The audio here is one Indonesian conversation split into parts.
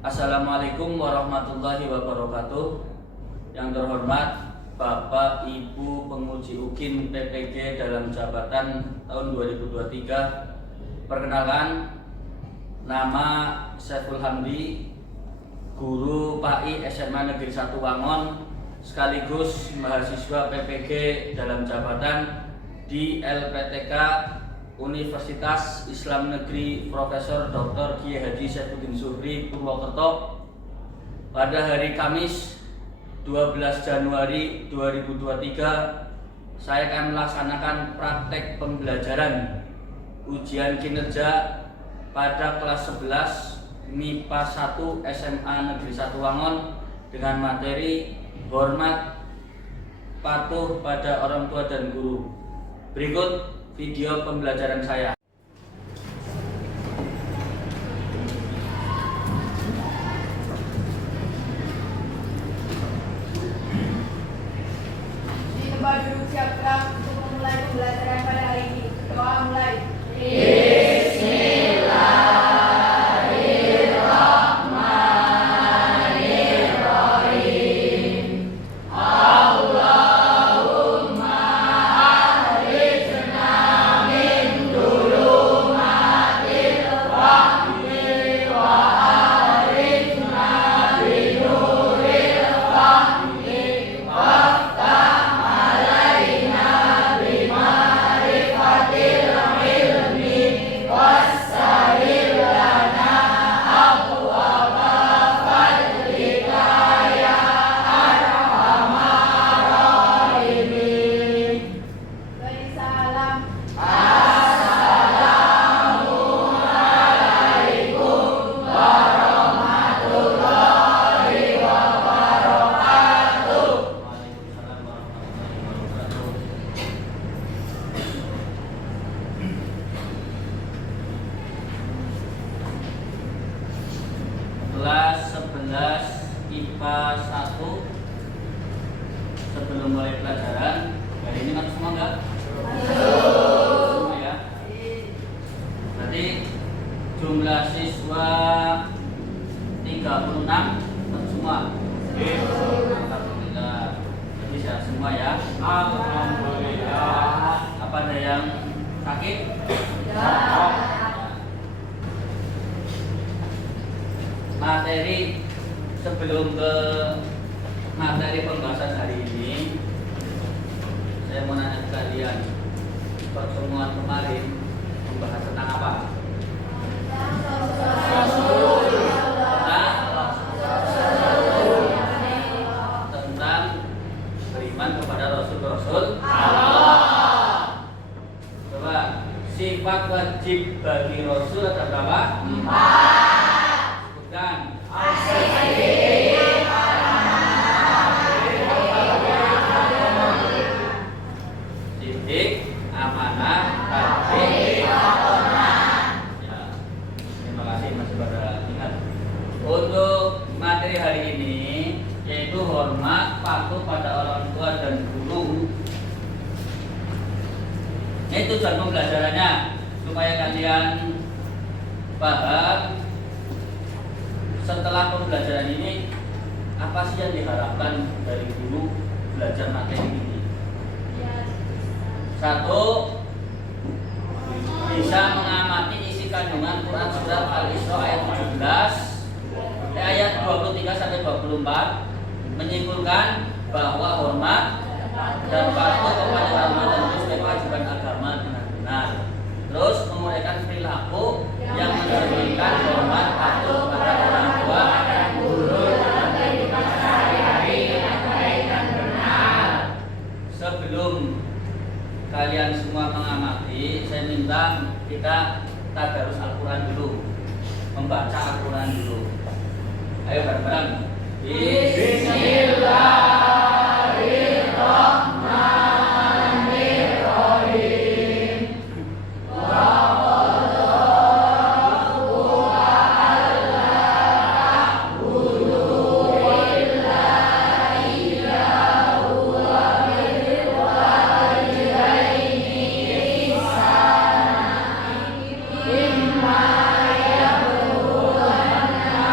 Assalamualaikum warahmatullahi wabarakatuh. Yang terhormat Bapak Ibu penguji UKIN PPG dalam jabatan tahun 2023. Perkenalkan, nama Saiful Hamdi, guru PAI SMA Negeri 1 Wangon, sekaligus mahasiswa PPG dalam jabatan di LPTK Universitas Islam Negeri Profesor Dr. Kiai Haji Saifuddin Zuhri Purwokerto pada hari Kamis 12 Januari 2023. Saya akan melaksanakan praktek pembelajaran ujian kinerja pada kelas 11 MIPA 1 SMA Negeri 1 Wangon dengan materi hormat, patuh pada orang tua dan guru. Berikut video pembelajaran saya. Di tempat duduk siap gerak untuk memulai pembelajaran pada hari ini. Doa mulai. Kelas 11 IPA 1. Sebelum mulai pelajaran, hari ini masuk semua enggak? Semua ya. Berarti jumlah siswa 36 semua. Alhamdulillah. Jadi sehat semua ya. Alhamdulillah. Apa ada yang sakit? Materi sebelum ke materi pembahasan hari ini, saya mau nanya ke kalian, pertemuan kemarin membahas tentang apa? Tentang beriman kepada Rasul-Rasul Allah. Coba, sifat wajib bagi Rasul ada berapa? 4. Dan sidik, amanah, tauhid. Ya, terima kasih Mas Saudara. Ingat, untuk materi hari ini yaitu hormat, patuh pada orang tua dan guru. Itu tujuan pembelajarannya supaya kalian paham. Setelah pembelajaran ini, apa sih yang diharapkan dari guru belajar materi ini? Satu, bisa mengamati isi kandungan Quran Surat Al-Isra ayat 17 ayat 23 sampai 24, menyimpulkan bahwa hormat dan patuh kepada orang tua dan guru sebagai kewajiban agama dengan benar. Terus menguraikan perilaku yang mencerminkan hormat, patuh kepada orang tua dan guru dalam kehidupan sehari-hari dengan baik dan benar. Sebelum kalian semua mengamati, saya minta kita tadarus Al-Quran dulu, membaca Al-Quran dulu. Ayo bareng-bareng. Bismillahirrahmanirrahim. Imma yablughanna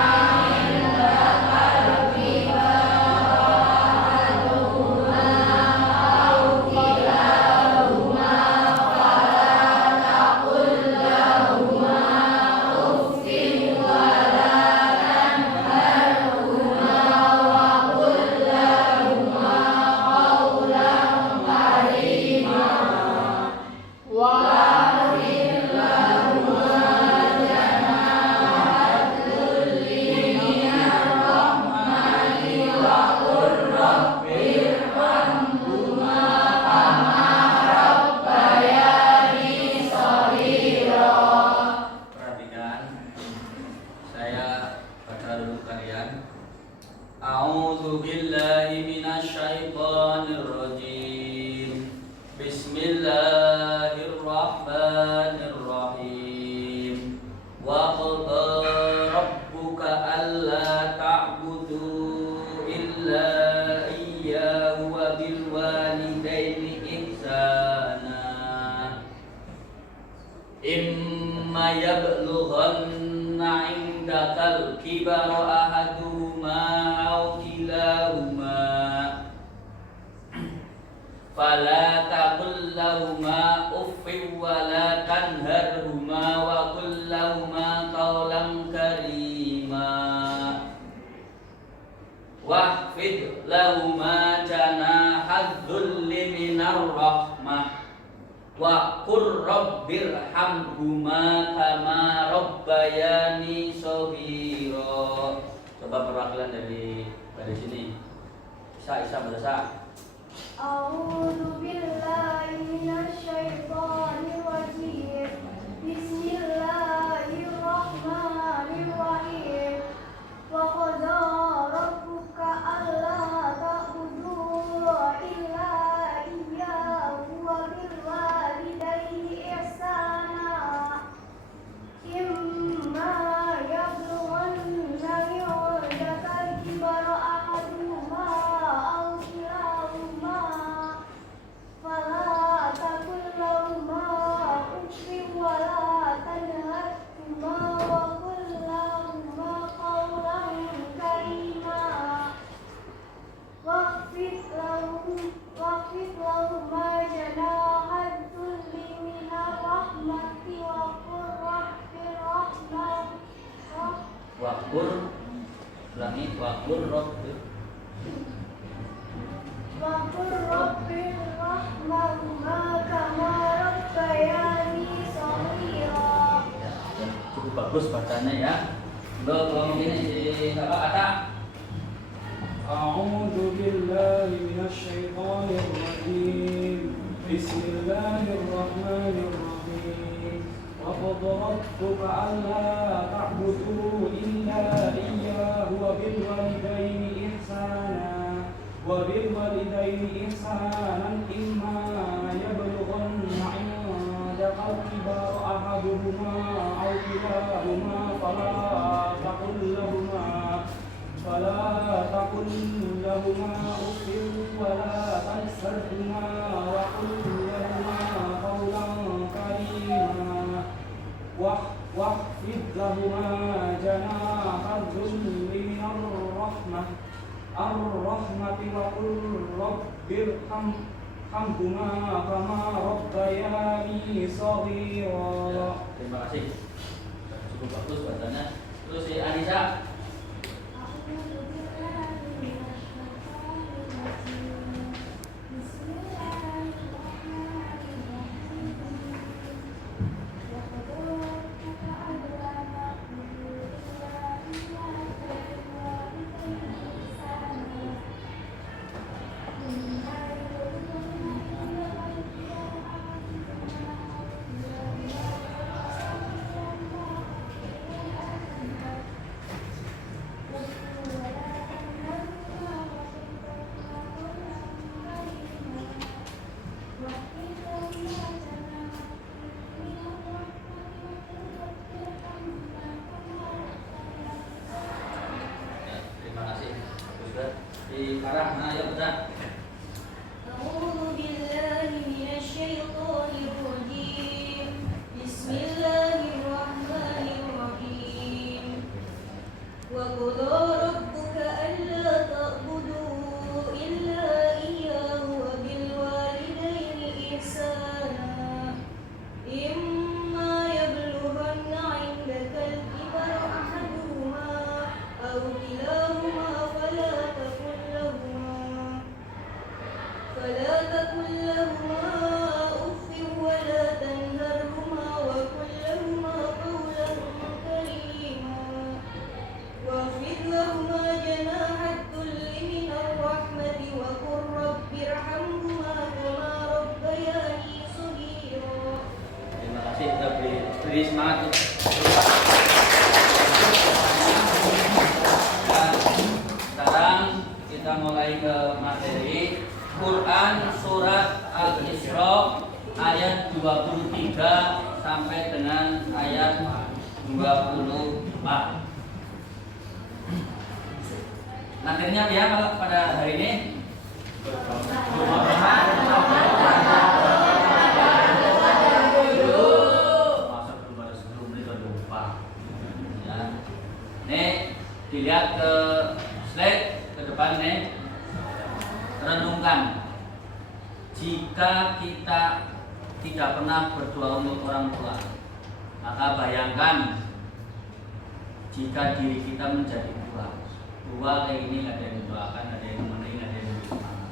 imma yablughanna indakal kibara ahaduhuma aw kilahuma fala taqul lahuma uffin wa la tanharhuma wa qul lahuma qawlan karima wahfid lahuma janahadh-dhulli minar rahmah wa qur rabbirhamhuma kama rabbayani shaghira. Coba perwakilan dari sini. Isa berasa. A'udzu billahi minasyaitonir rajim. Bismillahirrahmanirrahim. Wa qadha rabbuka alla ta'budu illa iyyahu wa bil walidayni ihsana. Imma yablughanna indakal kibara ahaduhuma aw kilahuma fala taqul lahuma uffin wa la tanharhuma wa qul lahuma qawlan karima waqfid lahuma janahadh-dhulli minar rahmati wa qur Waqur ulangi waqur rabbir rahmahuma kama rabbayani shaghira. ya, cukup bagus bacanya ya. Kalau ini apa kata أعوذ بالله من الشيطان الرجيم بسم الله الرحمن الرحيم وقضى ربك ألا تعبدوا إلا إياه وبالوالدين إحسانا إما يبلغن عندك الكبر أحدهما أو كلاهما فلا تقل لهما أف ولا تنهرهما وقل لهما قولا كريما واخفض لهما جناح الذل من الرحمة وقل رب ارحمهما كما ربياني صغيرا. Terima kasih. Cukup bagus bacanya. Terus si Anissa. Di arah mana ya Ustaz? A'udzu billahi minasyaitonir rajim. Bismillahirrahmanirrahim. Wa qadha rabbuka alla ta'budu illa iyyahu wa bil walidayni ihsana. Imma yablughanna 'indaka al-kibara ahaduhuma aw kilahuma فلا تقل لهما أف ولا تنهرهما وقل لهما قولا كريما واخفض لهما جناح الذل من الرحمة وقل رب ارحمهما كما ربياني صغيرا. Terima kasih sudah beri semangat. Sekarang kita mulai ke materi Quran surat Al-Isra ayat 23 sampai dengan ayat 24. Materinya ya kalau pada hari ini masa belum ada sebelum Dilihat ke slide ke depan nih. Renungkan. Jika kita tidak pernah berdoa untuk orang tua, maka bayangkan jika diri kita menjadi dua kayak ini, nggak ada yang doakan, nggak ada yang memenuhi, nggak ada yang semangat.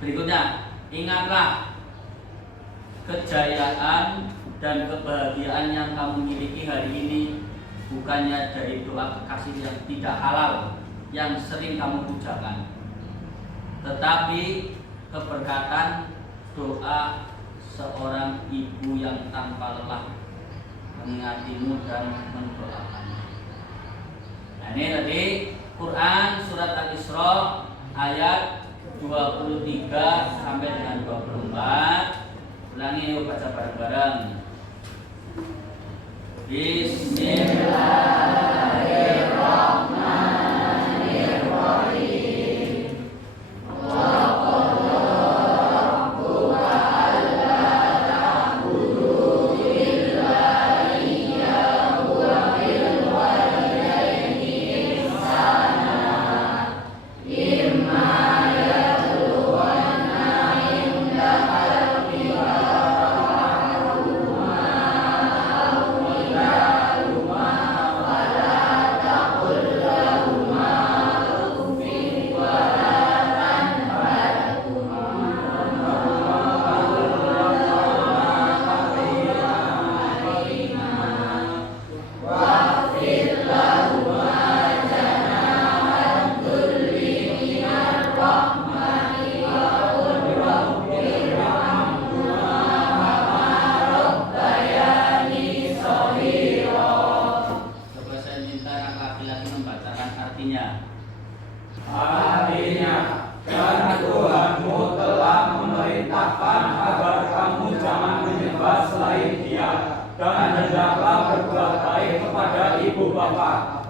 Berikutnya, ingatlah kejayaan dan kebahagiaan yang kamu miliki hari ini bukannya dari doa kekasih yang tidak halal yang sering kamu pujakan, tetapi keberkatan doa seorang ibu yang tanpa lelah mengingatimu dan mendoakanmu. Nah, ini tadi Quran surat Al-Isra ayat 23 sampai dengan 24. Ulangi yuk, baca bareng-bareng. Bismillahirrahmanirrahim.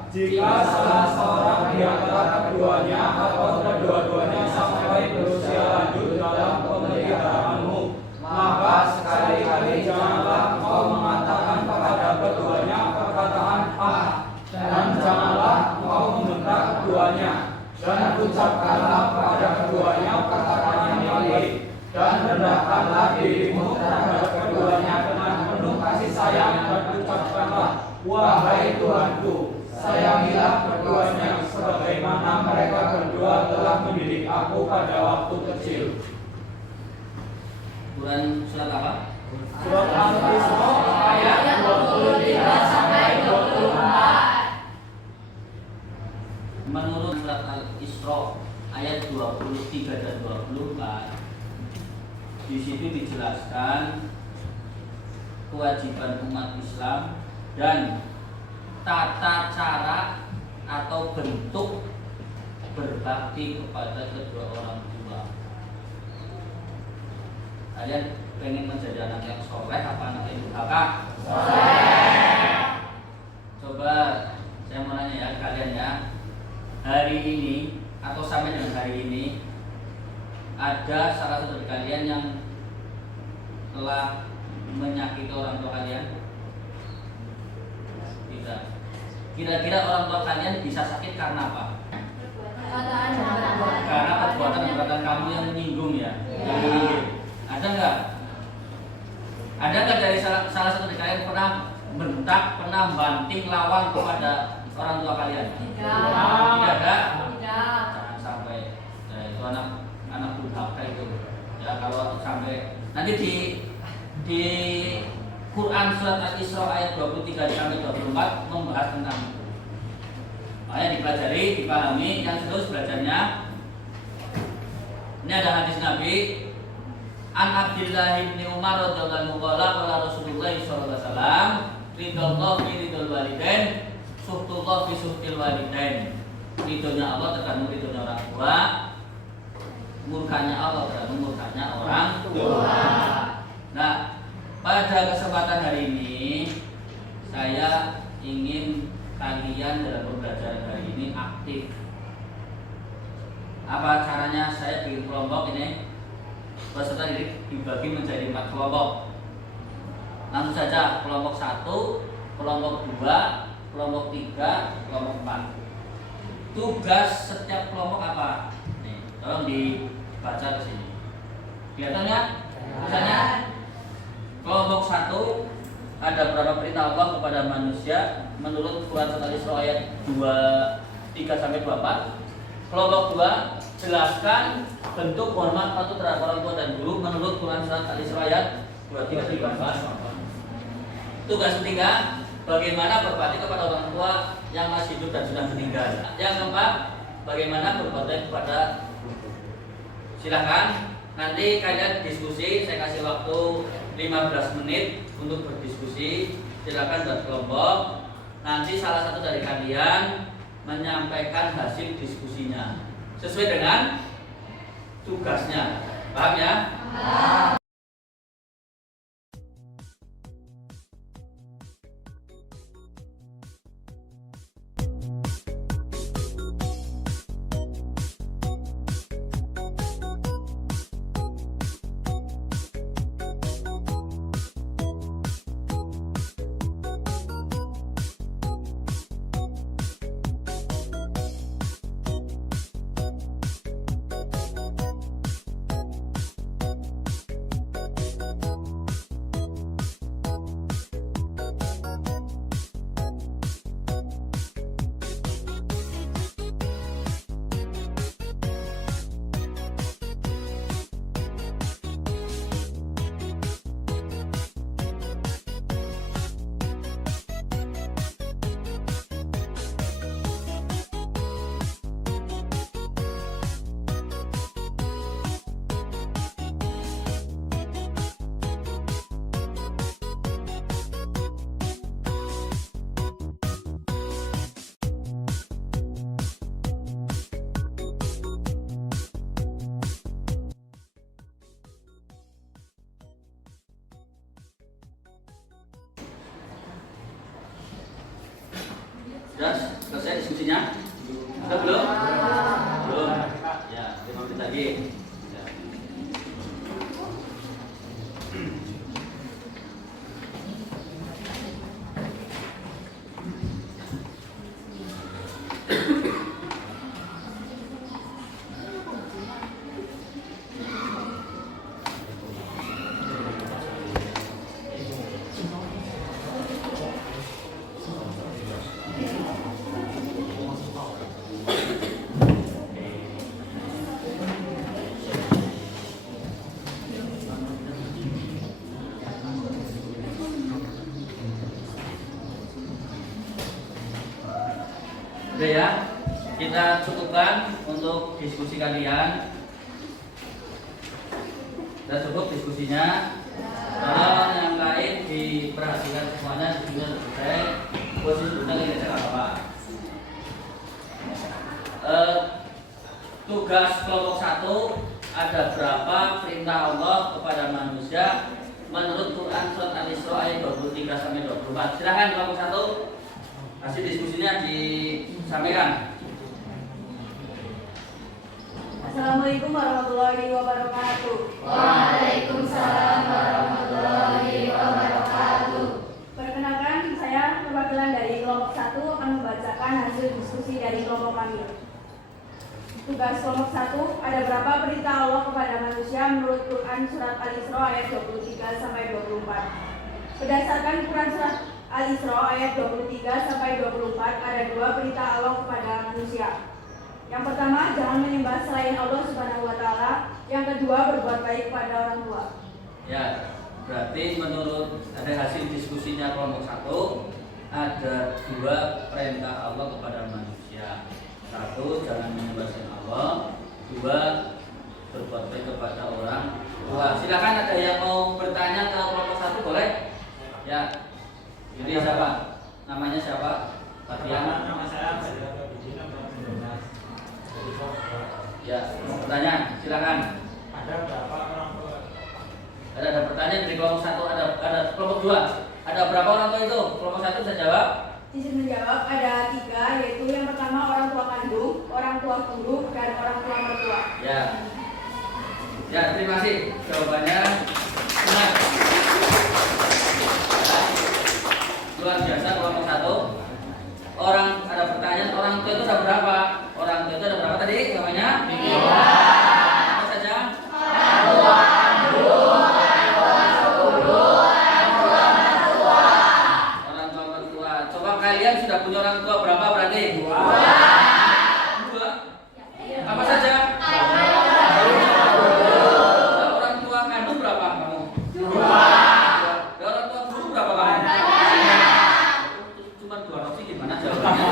Jika salah seorang di antara keduanya atau kedua-duanya sampai berusia lanjut dalam pemeliharaanmu, maka sekali-kali janganlah engkau mengatakan kepada keduanya perkataan dan janganlah engkau membentak keduanya, dan ucapkanlah kepada keduanya perkataan yang baik, dan rendahkanlah dirimu terhadap keduanya dengan penuh kasih sayang, dan ucapkanlah, wahai Tuhanku, sayangilah keduanya sebagaimana mereka berdua telah mendidik aku pada waktu kecil. Quran surat apa? Surat Al-Isra ayat 23 sampai 24. Menurut surat Al-Isra ayat 23 dan 24, di situ dijelaskan kewajiban umat Islam dan tata cara atau bentuk berbakti kepada kedua orang tua. Kalian pengen menjadi anak yang soleh apa anak yang durhaka? Soleh. Coba saya mau nanya ya kalian ya, hari ini atau sampai dengan hari ini ada salah satu dari kalian yang telah menyakiti orang tua kalian? Tidak. Kira-kira orang tua kalian bisa sakit karena apa? Karena perbuatan kamu yang menyinggung ya. Ada nggak? Ada nggak dari salah satu dari kalian pernah bentak, pernah banting lawan kepada orang tua kalian? Tidak ada. Jangan sampai itu anak durhaka itu. Ya kalau sampai nanti di Quran surat Al-Isra ayat 23 sampai 24 membahas tentang itu. Makanya dipelajari, dipahami, yang serius belajarnya. Ini ada hadis Nabi An Abdillah bin Umar radhiyallahu anhu qala Rasulullah sallallahu alaihi wasallam ridallah fi ridul walidain suhtullah fi suhtil walidain. Ridhonya Allah tergantung ridhonya orang tua, murkanya Allah tergantung murkanya orang tua. Nah, pada kesempatan hari ini saya ingin kalian dalam pembelajaran hari ini aktif. Apa caranya? Saya bikin kelompok ini, peserta ini dibagi menjadi 4 kelompok. Langsung saja kelompok 1 kelompok 2, kelompok 3, kelompok 4. Tugas setiap kelompok apa? Nih, tolong dibaca di sini. Kelihatan ya? Misalnya kelompok 1 ada berapa perintah Allah kepada manusia menurut Quran Surat Al-Isra ayat 23 sampai 24. Kelompok 2 jelaskan bentuk hormat patuh terhadap orang tua dan guru menurut Quran Surat Al-Isra ayat 23 sampai 24. Tugas ketiga, bagaimana berbakti kepada orang tua yang masih hidup dan sudah meninggal. Yang keempat, bagaimana berbakti kepada guru. Silahkan nanti kalian diskusi, saya kasih waktu 15 menit untuk berdiskusi. Silakan buat kelompok. Nanti salah satu dari kalian menyampaikan hasil diskusinya sesuai dengan tugasnya. Paham ya? Sudah selesai diskusinya? Sudah belum? Belum. Ya, 5 menit lagi. Ya. Udah ya, kita cukupkan untuk diskusi kalian. Sudah cukup diskusinya. Kalau yang lain diperhatikan semuanya, sudah selesai. Posisi sudah tidak ada apa-apa. Tugas kelompok 1, ada berapa perintah Allah kepada manusia menurut Quran Surat Al-Isra ayat 23 sampai 24. Silakan kelompok 1. Hasil diskusinya disampaikan. Assalamualaikum warahmatullahi wabarakatuh. Waalaikumsalam warahmatullahi wabarakatuh. Perkenalkan, saya perwakilan dari kelompok 1 akan membacakan hasil diskusi dari kelompok kami. Tugas kelompok 1, ada berapa perintah Allah kepada manusia menurut Quran Surat Al-Isra ayat 23 sampai 24. Berdasarkan Quran Surat Al-Isra ayat 23 sampai 24, ada 2 perintah Allah kepada manusia. Yang pertama, jangan menyembah selain Allah Subhanahu wa taala. Yang kedua, berbuat baik kepada orang tua. Ya, berarti menurut ada hasil diskusinya kelompok 1, ada 2 perintah Allah kepada manusia. 1, jangan menyembah selain Allah. 2, berbuat baik kepada orang tua. Silakan, ada yang mau bertanya ke kelompok 1, boleh? Ya. Ini siapa? Namanya siapa? Fatiana. Nama saya Ya, mau bertanya, silakan. Ada berapa orang tua? Ada pertanyaan dari kelompok 1, ada kelompok 2. Ada berapa orang tua itu? Kelompok 1 bisa jawab? Izin menjawab, ada 3, yaitu yang pertama orang tua kandung, orang tua guru, dan orang tua mertua. Ya. Ya, terima kasih. Jawabannya benar. Luar biasa punya orang tua berapa berarti? Dua. Apa saja? Orang tua kandung berapa kamu? Dua. Orang tua guru berapa kamu? Cuma dua opsi, gimana jawabannya?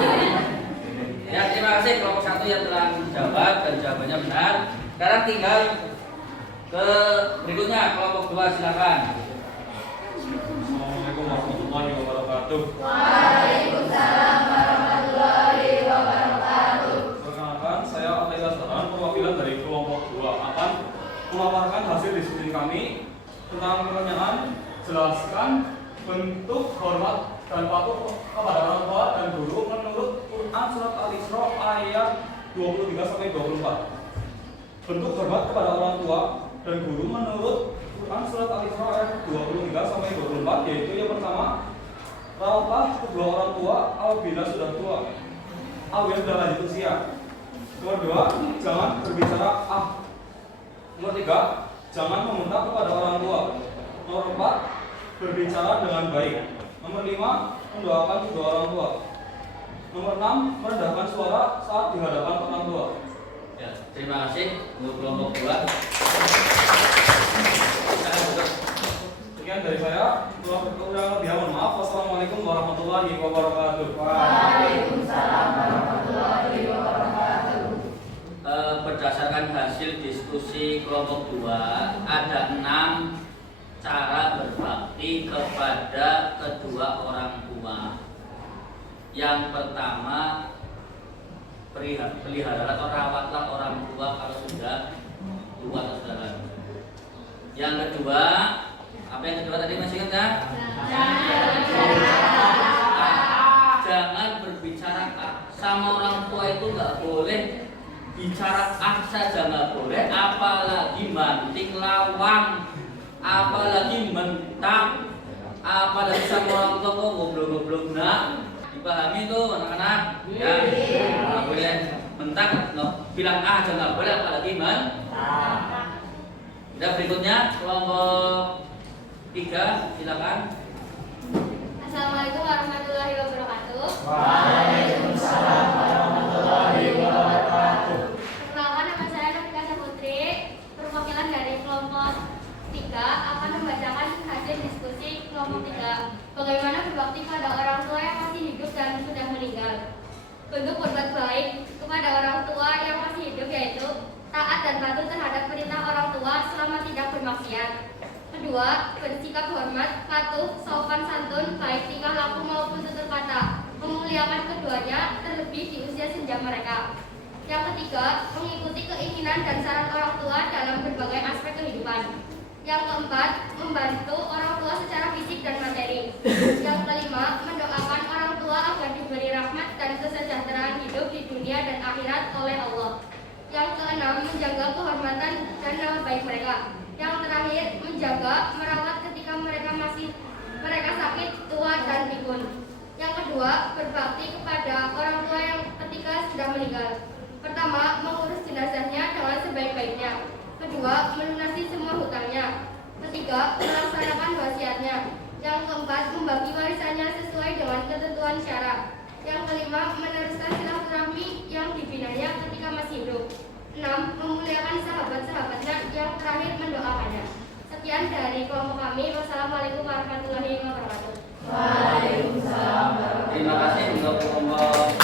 Ya, terima kasih kelompok 1 yang telah menjawab dan jawabannya benar. Sekarang tinggal ke berikutnya kelompok 2, silakan. Assalamualaikum warahmatullahi wabarakatuh. Waalaikumsalam warahmatullahi wabarakatuh. Perkenalkan, saya Atai Gasaran, perwakilan dari kelompok 2 akan memaparkan hasil diskusi kami tentang pertanyaan jelaskan bentuk hormat dan patuh kepada orang tua dan guru menurut Quran surat Al-Isra ayat 23 sampai 24. Bentuk hormat kepada orang tua dan guru menurut Quran surat Al-Isra ayat 23 sampai 24 yaitu yang pertama, rawatlah kedua orang tua apabila sudah tua, apabila sudah lanjut usia. Nomor 2, jangan berbicara Nomor 3, jangan membentak kepada orang tua. Nomor 4, berbicara dengan baik. Nomor 5, mendoakan kedua orang tua. Nomor 6, merendahkan suara saat di hadapan orang tua. Ya, terima kasih untuk kelompok 2. Sekian dari saya. Kurang lebih mohon maaf. Wassalamualaikum warahmatullahi wabarakatuh. Waalaikumsalam warahmatullahi wabarakatuh. Berdasarkan hasil diskusi kelompok 2, ada 6 cara berbakti kepada kedua orang tua. Yang pertama, pelihara atau rawatlah orang tua kalau sudah tua atau sudah lanjut. Yang kedua, apa yang kedua tadi masih ingat kan? Jangan berbicara sama orang tua itu nggak boleh bicara saja, nggak boleh, apalagi banting lawang, apalagi mentak, apalagi sama orang tua kok goblok-goblok. Nah, dipahami tuh anak-anak ya, nggak boleh mentak, bilang aja nggak boleh, apalagi mentak. Udah, berikutnya kelompok 3, silakan. Assalamualaikum warahmatullahi wabarakatuh. Waalaikumsalam warahmatullahi wabarakatuh. Perkenalkan, nama saya Nafika Saputri, perwakilan dari kelompok 3 akan membacakan hasil diskusi kelompok 3. Bagaimana berbakti pada orang tua yang masih hidup dan sudah meninggal. Bentuk berbuat baik kepada orang tua yang masih hidup yaitu taat dan patuh terhadap perintah orang tua selama tidak bermaksiat. Kedua, bersikap hormat, patuh, sopan santun, baik tingkah laku maupun tutur kata, memuliakan keduanya terlebih di usia senja mereka. Yang ketiga, mengikuti keinginan dan saran orang tua dalam berbagai aspek kehidupan. Yang keempat, membantu orang tua secara fisik dan materi. Yang kelima, mendoakan orang tua agar diberi rahmat dan kesejahteraan hidup di dunia dan akhirat oleh Allah. Yang keenam, menjaga kehormatan dan nama baik mereka. Yang terakhir, menjaga, merawat ketika mereka sakit, tua, dan pikun. Yang kedua, berbakti kepada orang tua yang ketika sudah meninggal. Pertama, mengurus jenazahnya dengan sebaik-baiknya. Kedua, melunasi semua hutangnya. Ketiga, melaksanakan wasiatnya. Yang keempat, membagi warisannya sesuai dengan ketentuan syarat. Yang kelima, meneruskan silaturahmi yang dibinanya ketika masih hidup. 6. Memuliakan sahabat-sahabatnya. Yang terakhir, mendoakannya. Sekian dari kelompok kami. Wassalamualaikum warahmatullahi wabarakatuh. Waalaikumsalam. Terima kasih untuk kelompok.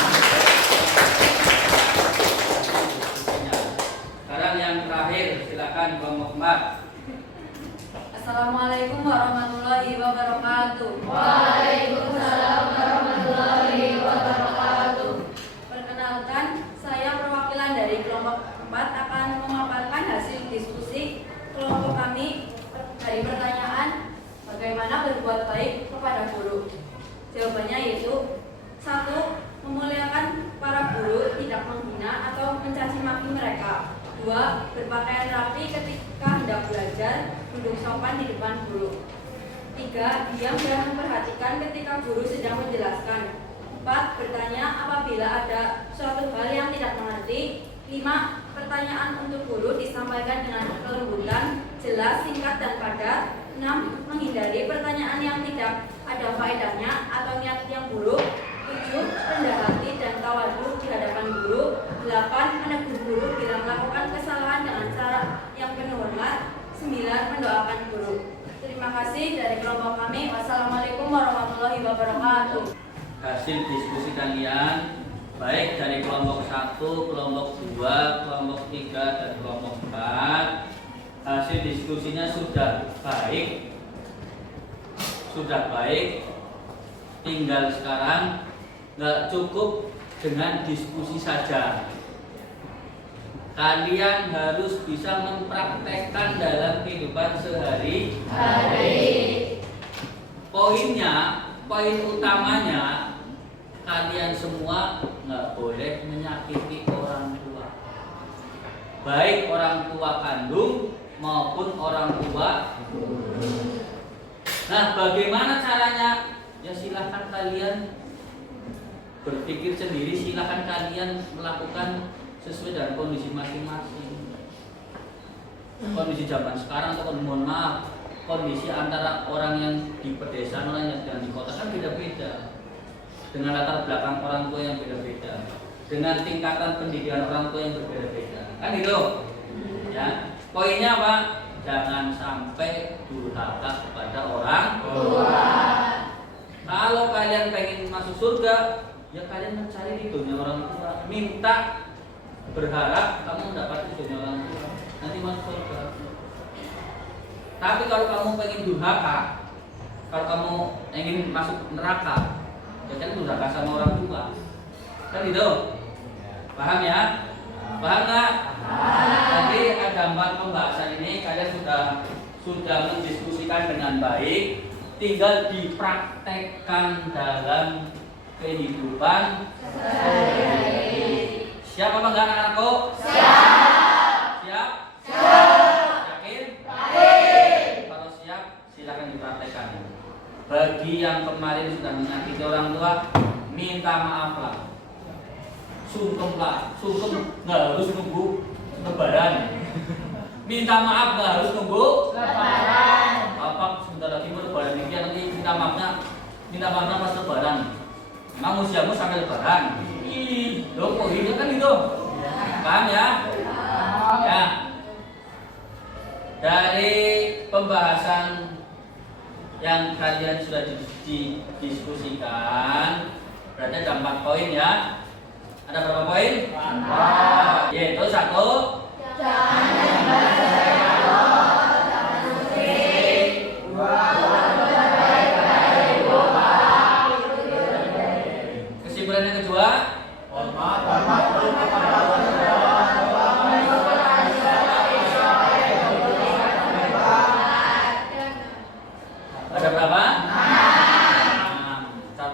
Sekarang yang terakhir, silakan kelompok 4. Assalamualaikum warahmatullahi wabarakatuh. Waalaikumsalam warahmatullahi wabarakatuh. Perkenalkan, saya perwakilan dari kelompok 4 akan memaparkan hasil diskusi kelompok kami dari pertanyaan bagaimana berbuat baik kepada guru. Jawabannya yaitu 1. Memuliakan para guru, tidak menghina atau mencaci maki mereka. 2. Berpakaian rapi ketika hendak belajar, duduk sopan di depan guru. 3. Diam dan memperhatikan ketika guru sedang menjelaskan. 4. Bertanya apabila ada suatu hal yang tidak mengerti. 5. Pertanyaan untuk guru disampaikan dengan kelembutan, jelas, singkat, dan padat. 6. Menghindari pertanyaan yang tidak ada faedahnya atau niat yang buruk. 7. Terima kasih dari kelompok kami. Wassalamualaikum warahmatullahi wabarakatuh. Hasil diskusi kalian baik dari kelompok 1, kelompok 2, kelompok 3, dan kelompok 4, hasil diskusinya sudah baik, tinggal sekarang nggak cukup dengan diskusi saja. Kalian harus bisa mempraktekkan dalam kehidupan sehari-hari. Poin utamanya, kalian semua nggak boleh menyakiti orang tua, baik orang tua kandung maupun orang tua. Nah, bagaimana caranya? Ya silahkan kalian berpikir sendiri, silahkan kalian melakukan sesuai dengan kondisi masing-masing. Kondisi zaman sekarang atau mohon maaf, kondisi antara orang yang di pedesaan, orang yang di kota kan beda-beda, dengan latar belakang orang tua yang beda-beda, dengan tingkatan pendidikan orang tua yang berbeda-beda, kan itu ya. Poinnya apa? Jangan sampai durhaka kepada orang tua. Kalau kalian pengen masuk surga, ya kalian mencari ridhonya orang tua, minta, berharap kamu mendapat ridhonya orang tua, nanti masuk surga. Tapi kalau kamu pengen durhaka, kalau kamu ingin masuk neraka, jangan durhaka sama orang tua, kan itu. Paham ya? Paham nggak? Jadi ada 4 pembahasan ini kalian sudah mendiskusikan dengan baik, tinggal dipraktekkan dalam kehidupan sehari-hari. Siap apa enggak anak-anakku? Siap. Siap? Yakin? Kalau siap, silakan dipraktekkan. Bagi yang kemarin sudah menyakiti orang tua, minta maaf lah. Sungkem nggak harus nunggu lebaran. Minta maaf nggak harus nunggu lebaran. Bapak sebentar lagi lebaran ini, nanti minta maafnya pas lebaran. Emang usiamu sampai lebaran? Loh kok gitu kan itu? Paham ya? Ya. Dari pembahasan yang kalian sudah didiskusikan, berarti ada 4 poin ya. Ada berapa poin? 4. Yaitu 1, Jangan membahas Allah, jangan musyrik. 2, kesimpulan yang kedua, ada berapa? 6. 1,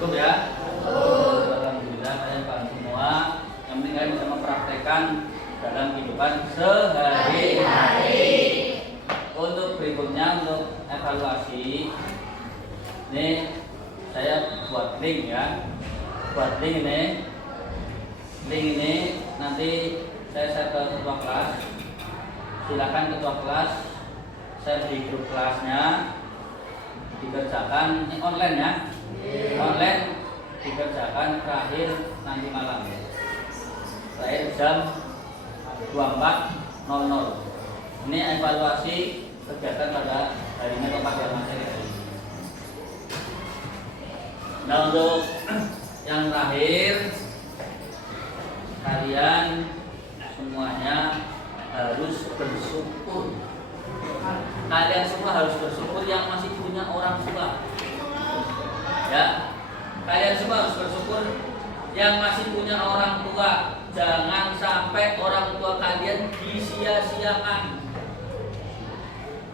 Cukup ya? Alhamdulillah kalian paham semua. Yang penting kalian bisa mempraktekkan dalam kehidupan sehari-hari. Untuk berikutnya, untuk evaluasi, ini saya buat link ya. Buat link ini. Link ini nanti saya share ke ketua kelas. Silakan ketua kelas share di grup kelasnya, dikerjakan ini online ya. Online dikerjakan terakhir nanti malam. Terakhir jam 24.00. Ini evaluasi kegiatan pada hari ini atau pada materi hari ini. Nah, untuk yang terakhir, kalian semuanya harus bersyukur. Kalian semua harus bersyukur yang masih punya orang tua. Ya, kalian semua harus bersyukur yang masih punya orang tua. Jangan sampai orang tua kalian disia-siakan.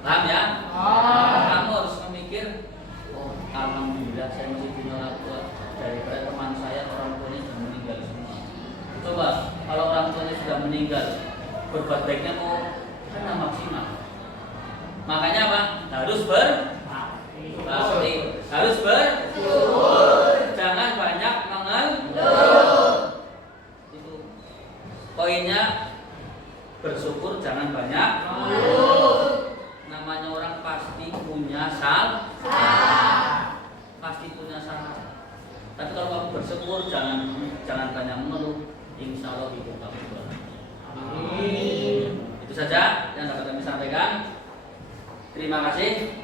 Paham ya? Kamu harus memikir, oh alhamdulillah saya masih punya orang tua. Daripada teman saya orang tuanya sudah meninggal semua. Coba kalau orang tuanya sudah meninggal, berbuat baiknya mau kan maksimal. Makanya apa? Harus berbakti, harus bersyukur, jangan banyak mengeluh. Itu poinnya, bersyukur jangan banyak mengeluh. Namanya orang pasti punya salah, pasti punya salah. Tapi kalau kamu bersyukur, jangan banyak mengeluh, insya Allah hidup kamu baik. Amin. Itu saja yang dapat kami sampaikan. Terima kasih.